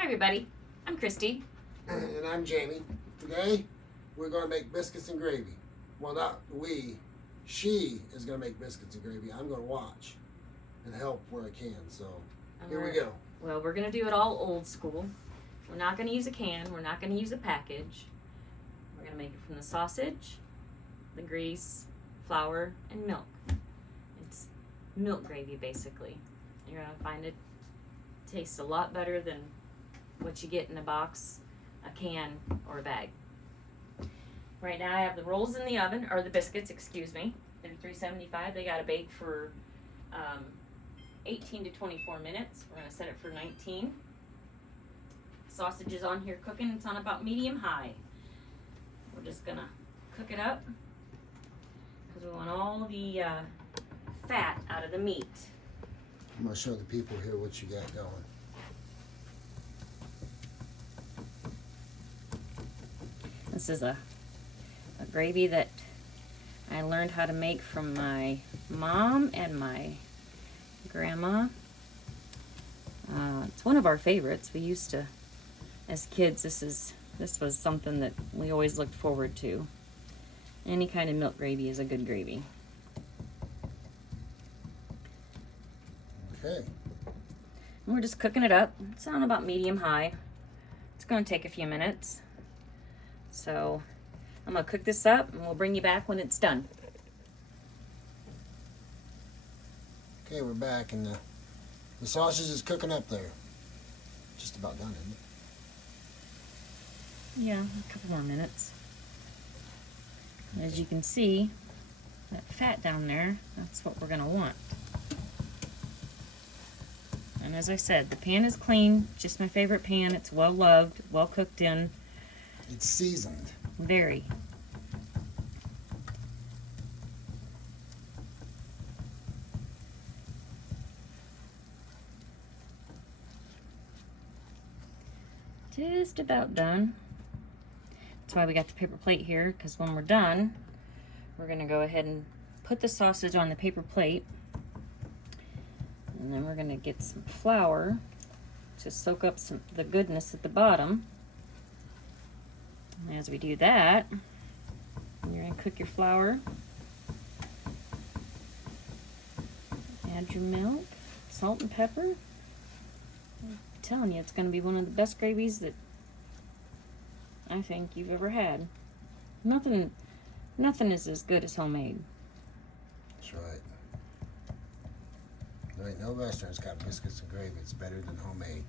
Hi everybody, I'm Christy. And I'm Jamie. Today, we're going to make biscuits and gravy. Well, not we. She is going to make biscuits and gravy. I'm going to watch and help where I can. So, here we go. Well, we're going to do it all old school. We're not going to use a can. We're not going to use a package. We're going to make it from the sausage, the grease, flour, and milk. It's milk gravy, basically. You're going to find it tastes a lot better than what you get in a box, a can, or a bag. Right now I have the rolls in the oven, or the biscuits, excuse me. They're 375. They got to bake for 18 to 24 minutes. We're going to set it for 19. Sausage is on here cooking. It's on about medium-high. We're just going to cook it up because we want all the fat out of the meat. I'm going to show the people here what you got going. This is a gravy that I learned how to make from my mom and my grandma. It's one of our favorites. We used to, as kids, this was something that we always looked forward to. Any kind of milk gravy is a good gravy. Okay. And we're just cooking it up. It's on about medium-high. It's going to take a few minutes. So I'm going to cook this up and we'll bring you back when it's done. Okay, we're back and the sausage is cooking up there. Just about done, isn't it? Yeah, a couple more minutes. As you can see, that fat down there, that's what we're going to want. And as I said, the pan is clean, just my favorite pan. It's well loved, well cooked in. It's seasoned. Very. Just about done. That's why we got the paper plate here, because when we're done, we're going to go ahead and put the sausage on the paper plate. And then we're going to get some flour to soak up the goodness at the bottom. And as we do that, you're going to cook your flour. Add your milk, salt and pepper. I'm telling you, it's going to be one of the best gravies that I think you've ever had. Nothing is as good as homemade. That's right. There ain't no restaurant's got biscuits and gravy. It's better than homemade.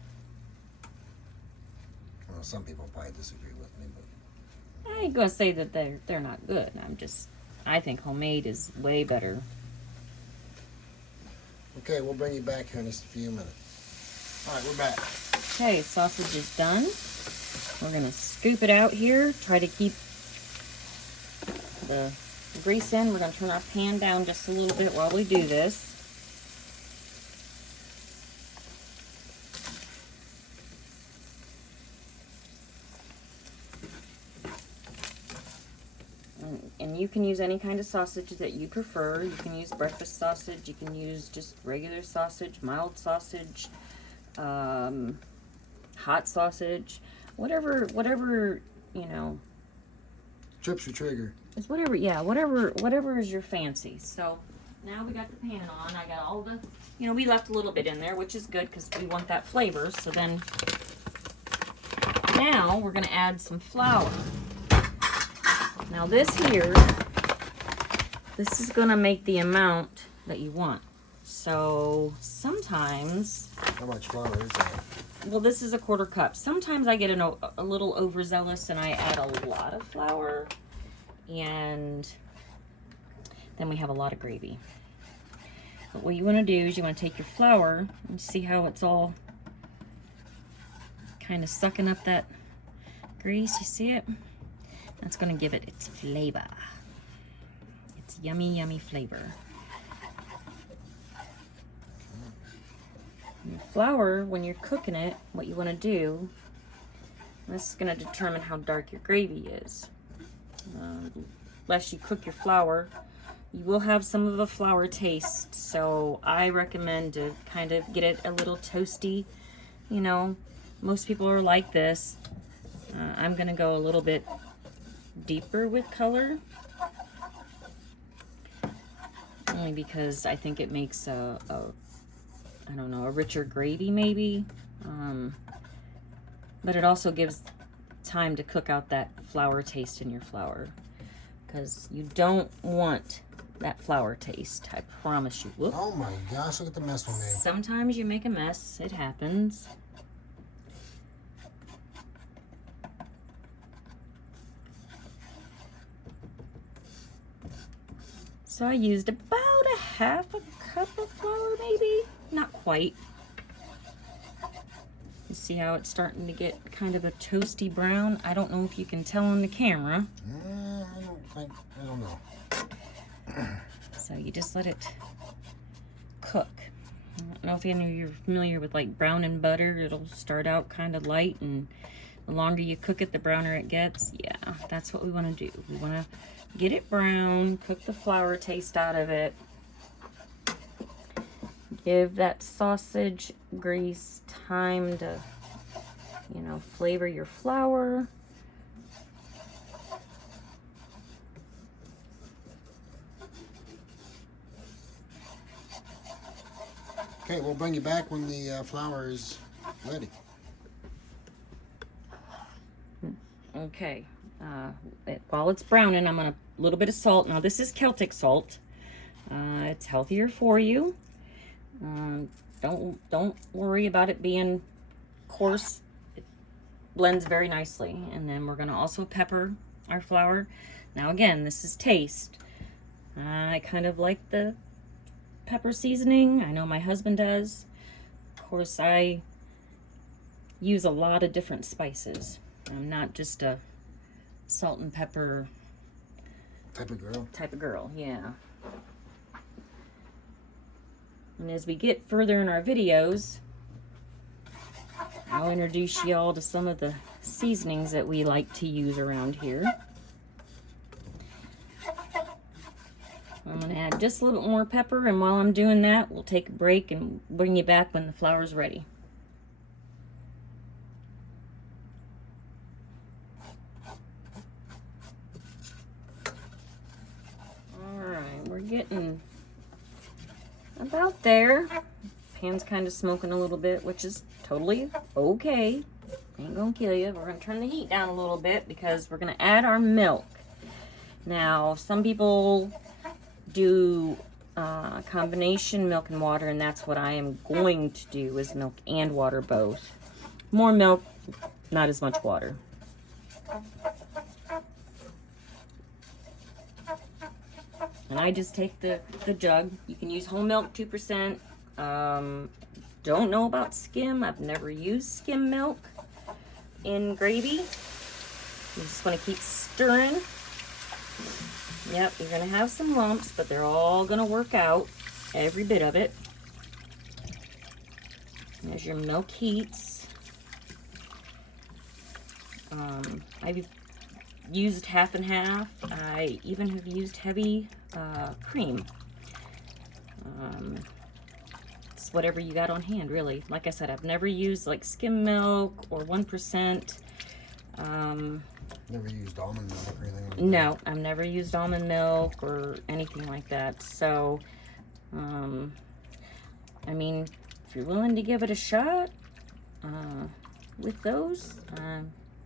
Well, some people probably disagree with me, but I ain't gonna say that they're not good. I think homemade is way better. okay, we'll bring you back here in just a few minutes. All right, we're back. Okay, sausage is done. We're gonna scoop it out here. Try to keep the grease in. We're gonna turn our pan down just a little bit while we do this. And you can use any kind of sausage that you prefer. You can use breakfast sausage. You can use just regular sausage, mild sausage, hot sausage, whatever you know. Trips your trigger. It's whatever is your fancy. So now we got the pan on. I got all the, we left a little bit in there, which is good because we want that flavor. So then now we're gonna add some flour. Now this is gonna make the amount that you want. So sometimes, How much flour is that? well, this is a 1/4 cup. Sometimes I get a little overzealous and I add a lot of flour, and then we have a lot of gravy. But what you want to do is you want to take your flour and see how it's all kind of sucking up that grease. You see it? That's going to give it its flavor. It's yummy, yummy flavor. Your flour, when you're cooking it, what you want to do, this is going to determine how dark your gravy is. Less you cook your flour, you will have some of a flour taste. So I recommend to kind of get it a little toasty, Most people are like this. I'm gonna go a little bit deeper with color. Only because I think it makes I don't know, a richer gravy maybe. But it also gives time to cook out that flour taste in your flour. Because you don't want that flour taste, I promise you. Whoop. Oh my gosh, look at the mess we made. Sometimes you make a mess, it happens. So I used about a half a cup of flour, maybe? Not quite. You see how it's starting to get kind of a toasty brown? I don't know if you can tell on the camera. I don't know. So you just let it cook. I don't know if any of you are familiar with like brown and butter. It'll start out kind of light, and the longer you cook it, the browner it gets. Yeah, that's what we want to do. We want to get it brown, cook the flour taste out of it. Give that sausage grease time to, you know, flavor your flour. Okay, we'll bring you back when the flour is ready. Okay, while it's browning, I'm gonna a little bit of salt. Now this is Celtic salt. It's healthier for you. Don't worry about it being coarse. It blends very nicely. And then we're gonna also pepper our flour. Now again, this is taste. I kind of like the pepper seasoning. I know my husband does. Of course, I use a lot of different spices. I'm not just a salt and pepper Type of girl. Yeah. And as we get further in our videos, I'll introduce you all to some of the seasonings that we like to use around here. I'm going to add just a little bit more pepper, and while I'm doing that, we'll take a break and bring you back when the flour's ready. Alright, we're getting about there. Pan's kind of smoking a little bit, which is totally okay. Ain't gonna kill you. We're gonna turn the heat down a little bit because we're gonna add our milk. Now, some people do combination milk and water, and that's what I am going to do, is milk and water both. More milk, not as much water. And I just take the jug. You can use whole milk, 2%. Don't know about skim. I've never used skim milk in gravy. You just want to keep stirring. Yep, you're going to have some lumps, but they're all going to work out, every bit of it. As your milk heats. I've used half and half. I even have used heavy cream. It's whatever you got on hand, really. Like I said, I've never used like skim milk or 1%. Never used almond milk or anything like that? No, I've never used almond milk or anything like that. So, I mean, if you're willing to give it a shot with those,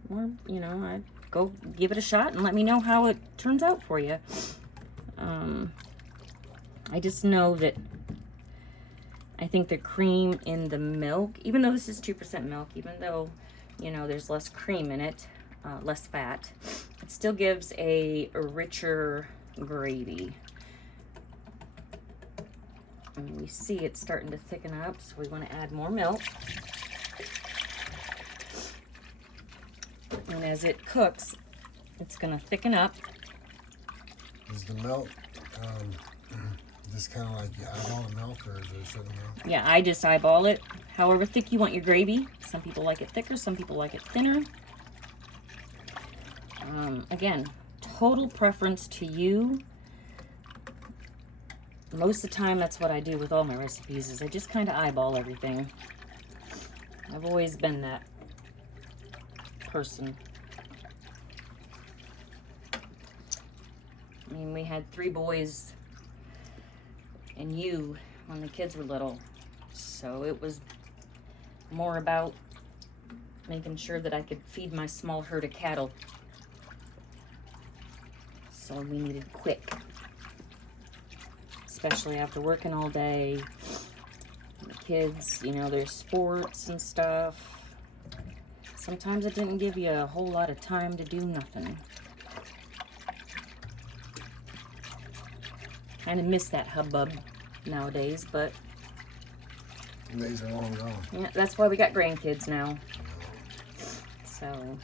or, you know, I'd go give it a shot and let me know how it turns out for you. I just know that I think the cream in the milk, even though this is 2% milk, even though, you know, there's less cream in it, less fat, it still gives a richer gravy. And we see it's starting to thicken up, so we want to add more milk. And as it cooks, it's going to thicken up. Is the milk just kind of like you eyeball the milk, or is there a certain amount? Yeah, I just eyeball it. However thick you want your gravy. Some people like it thicker, some people like it thinner. Again, total preference to you. Most of the time, that's what I do with all my recipes, is I just kind of eyeball everything. I've always been that person. I mean, we had 3 boys and you when the kids were little. So it was more about making sure that I could feed my small herd of cattle. So we needed quick. Especially after working all day. The kids, you know, their sports and stuff. Sometimes it didn't give you a whole lot of time to do nothing. Kind of miss that hubbub nowadays, but Days are long gone. yeah, that's why we got grandkids now. So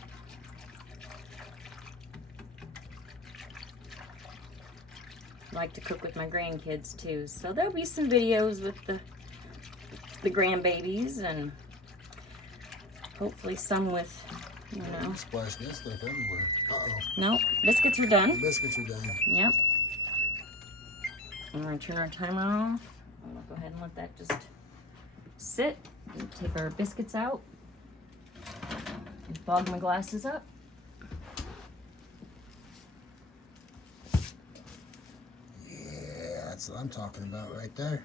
I like to cook with my grandkids too. So there'll be some videos with the grandbabies, and hopefully some with, you know. Splash that stuff everywhere. Uh-oh. No, biscuits are done. Biscuits are done. Yep. I'm gonna turn our timer off. I'm gonna go ahead and let that just sit. And take our biscuits out and fog my glasses up. Yeah, that's what I'm talking about right there.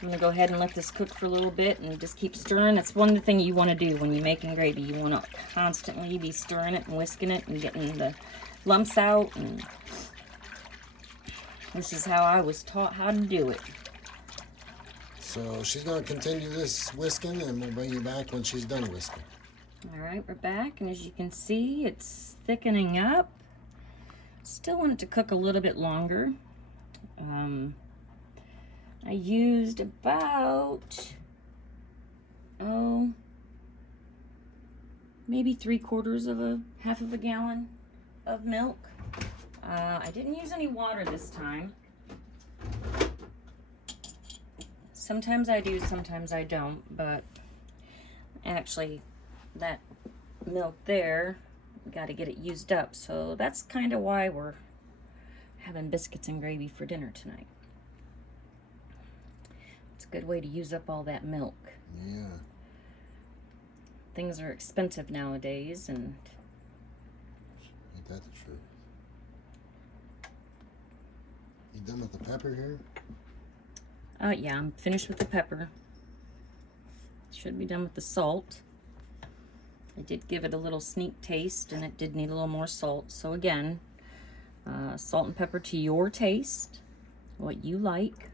I'm gonna go ahead and let this cook for a little bit and just keep stirring. That's one thing you want to do when you're making gravy. You want to constantly be stirring it and whisking it and getting the lumps out. And this is how I was taught how to do it. So she's going to continue this whisking, and we'll bring you back when she's done whisking. All right, we're back, and as you can see, it's thickening up. Still want it to cook a little bit longer. I used about, maybe 3/4 half of a gallon of milk. I didn't use any water this time. Sometimes I do, sometimes I don't, but actually that milk there, got to get it used up. So that's kind of why we're having biscuits and gravy for dinner tonight. It's a good way to use up all that milk. Yeah. Things are expensive nowadays, and Ain't that the truth? You done with the pepper here? yeah, I'm finished with the pepper. Should be done with the salt. I did give it a little sneak taste, and it did need a little more salt. So again, salt and pepper to your taste, what you like.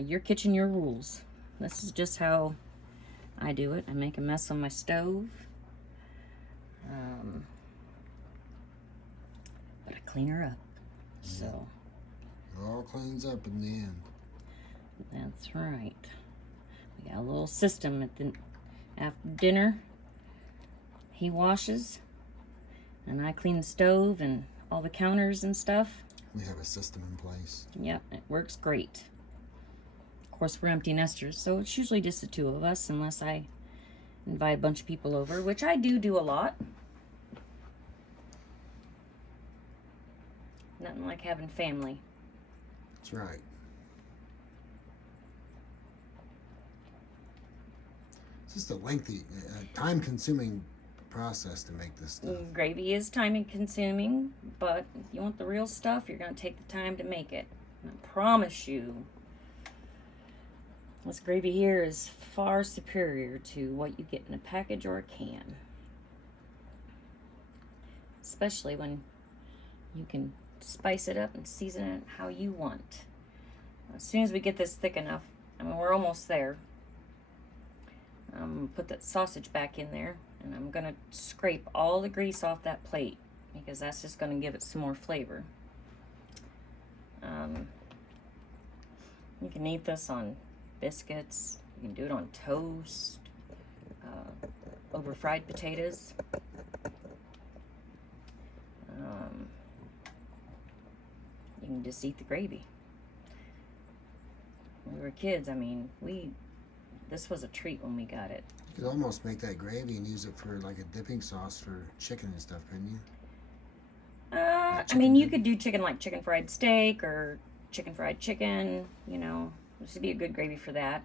Your kitchen, your rules. This is just how I do it. I make a mess on my stove. But I clean her up. So It all cleans up in the end. that's right. We got a little system after dinner. He washes, and I clean the stove and all the counters and stuff. We have a system in place. Yep, it works great. Of course, we're empty nesters, so it's usually just the 2 of us, unless I invite a bunch of people over, which I do a lot. Nothing like having family. That's right. It's just a lengthy, time-consuming process to make this stuff. Gravy is time consuming, but if you want the real stuff, you're going to take the time to make it. And I promise you, this gravy here is far superior to what you get in a package or a can. Especially when you can spice it up and season it how you want. As soon as we get this thick enough, I mean, we're almost there. I'm going to put that sausage back in there, and I'm going to scrape all the grease off that plate, because that's just going to give it some more flavor. You can eat this on biscuits, you can do it on toast, over fried potatoes. You can just eat the gravy. When we were kids, I mean, this was a treat when we got it. You could almost make that gravy and use it for like a dipping sauce for chicken and stuff, couldn't you? I mean, you could do chicken like chicken fried steak or chicken fried chicken, you know. This would be a good gravy for that.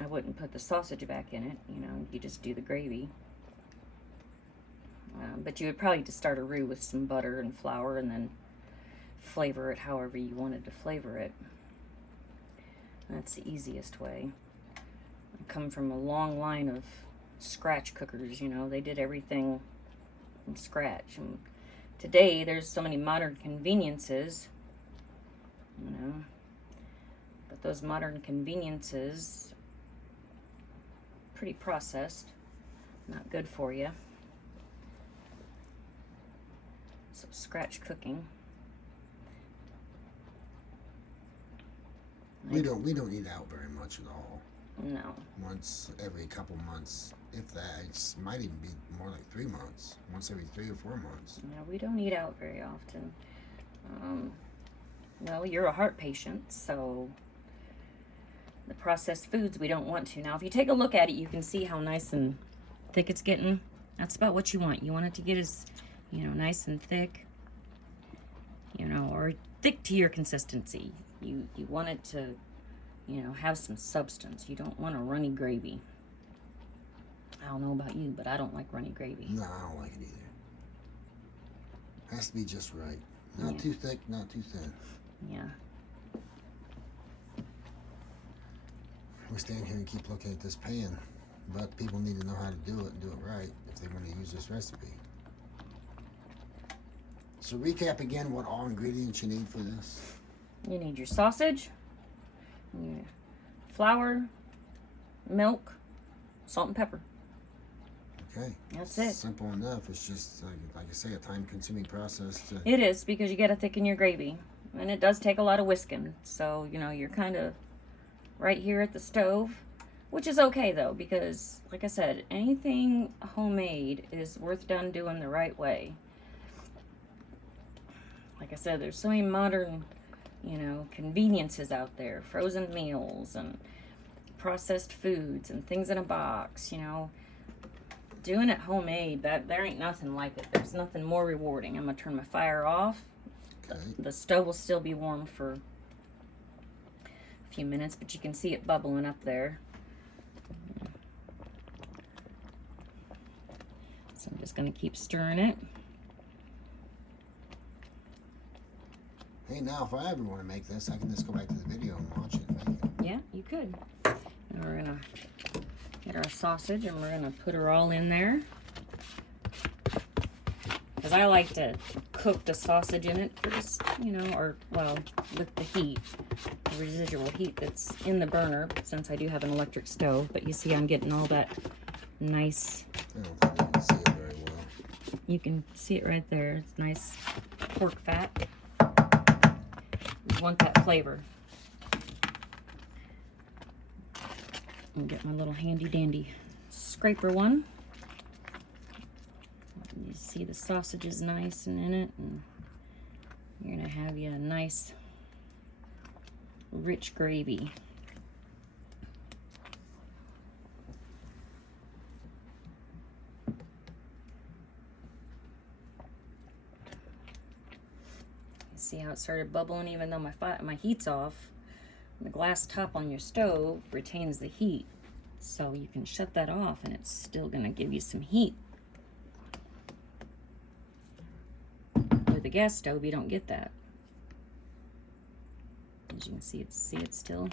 I wouldn't put the sausage back in it, you know, you just do the gravy. But you would probably just start a roux with some butter and flour and then flavor it however you wanted to flavor it. That's the easiest way. I come from a long line of scratch cookers, you know, they did everything from scratch. And today there's so many modern conveniences, you know, but those modern conveniences, pretty processed, not good for you. So scratch cooking. We don't eat out very much at all. No. Once every couple months, if that. It might even be more like 3 months. Once every 3 or 4 months. No, we don't eat out very often. Well, you're a heart patient, so the processed foods we don't want to. Now, if you take a look at it, you can see how nice and thick it's getting. That's about what you want. You want it to get as, you know, nice and thick, you know, or thick to your consistency. You want it to, you know, have some substance. You don't want a runny gravy. I don't know about you, but I don't like runny gravy. No, I don't like it either. Has to be just right. Not too thick, not too thin. Yeah. We stand here and keep looking at this pan, but people need to know how to do it and do it right if they want to use this recipe. So recap again what all ingredients you need for this. You need your sausage, your flour, milk, salt and pepper. Okay. That's it. Simple enough. It's just, like I say, a time-consuming process. It is, because you got to thicken your gravy. And it does take a lot of whisking. So, you know, you're kind of right here at the stove, which is okay, though, because, like I said, anything homemade is worth done doing the right way. Like I said, there's so many modern, you know, conveniences out there. Frozen meals and processed foods and things in a box, you know. Doing it homemade, there ain't nothing like it. There's nothing more rewarding. I'm going to turn my fire off. Okay. The stove will still be warm for a few minutes, but you can see it bubbling up there. So I'm just going to keep stirring it. Hey, now if I ever want to make this, I can just go back to the video and watch it and make it. Yeah, you could. And we're going to get our sausage and we're going to put her all in there. Because I like to cook the sausage in it for just, you know, or, well, with the heat, the residual heat that's in the burner, since I do have an electric stove. But you see I'm getting all that nice. I don't think you can see it very well. You can see it right there. It's nice pork fat. You want that flavor. I'll get my little handy dandy scraper one. You see the sausage is nice and in it, and you're gonna have you a nice rich gravy. See how it started bubbling even though my heat's off? The glass top on your stove retains the heat, so you can shut that off and it's still gonna give you some heat. With a gas stove, you don't get that. As you can see, it's still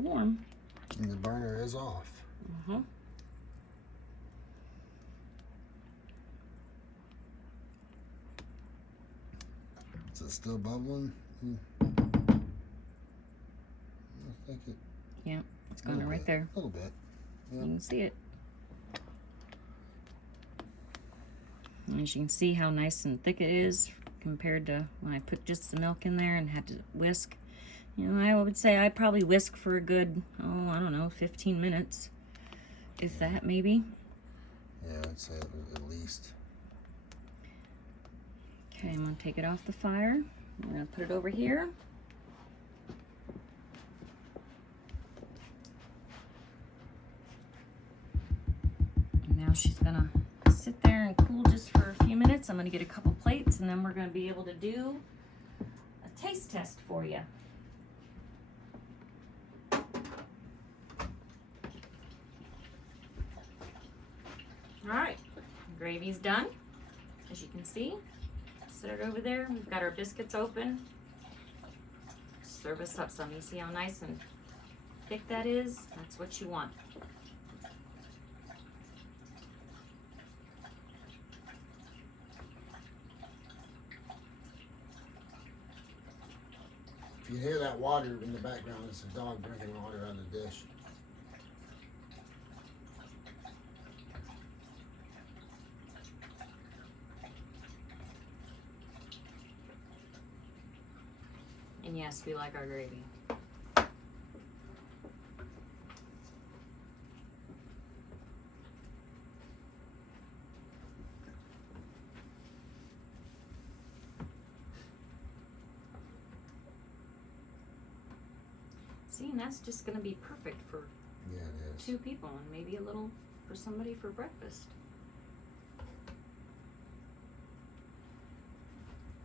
warm. And the burner is off. Is it still bubbling? I think it. Yeah, it's going right there. A little bit. Yep. You can see it. And as you can see how nice and thick it is compared to when I put just the milk in there and had to whisk. You know, I would say I probably whisk for a good, I don't know, 15 minutes. If that, maybe. Yeah, I'd say at least. Okay, I'm going to take it off the fire. I'm going to put it over here. And now she's going to sit there and cool just for a few minutes. I'm gonna get a couple plates and then we're gonna be able to do a taste test for you. All right, gravy's done, as you can see. Set it over there. We've got our biscuits open. Serve us up some. You see how nice and thick that is? That's what you want. If you hear that water in the background, it's a dog drinking water out of the dish. And yes, we like our gravy. See, and that's just going to be perfect for Yeah, it is. 2 people and maybe a little for somebody for breakfast.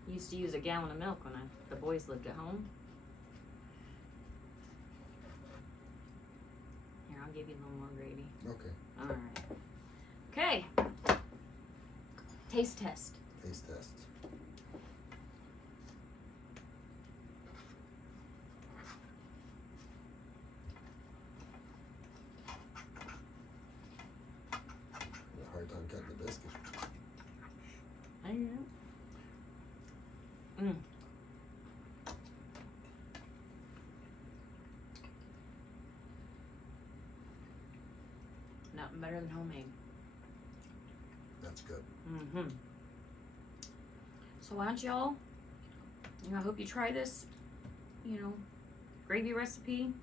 Used to use a gallon of milk when the boys lived at home. Here, I'll give you a little more gravy. Okay. All right. Okay. Taste test. Taste test. A hard time cutting the biscuit. I know. Mm. Nothing better than homemade. That's good. Mm-hmm. So why don't y'all, I hope you try this, gravy recipe,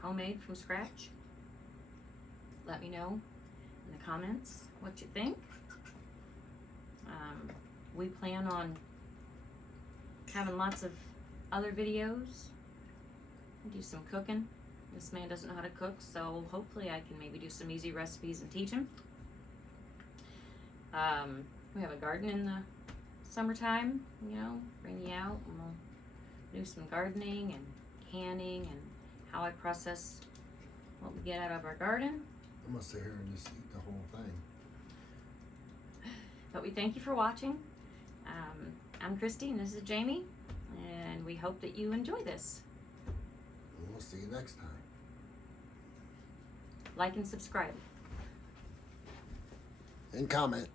homemade from scratch. Let me know in the comments what you think. We plan on having lots of other videos. Do some cooking. This man doesn't know how to cook, so hopefully I can maybe do some easy recipes and teach him. We have a garden in the summertime, bring you out and we'll do some gardening and canning and how I process what we get out of our garden. I'm gonna sit here and just eat the whole thing. But we thank you for watching. I'm Christy and this is Jamie, and we hope that you enjoy this. And we'll see you next time. Like and subscribe. And comment.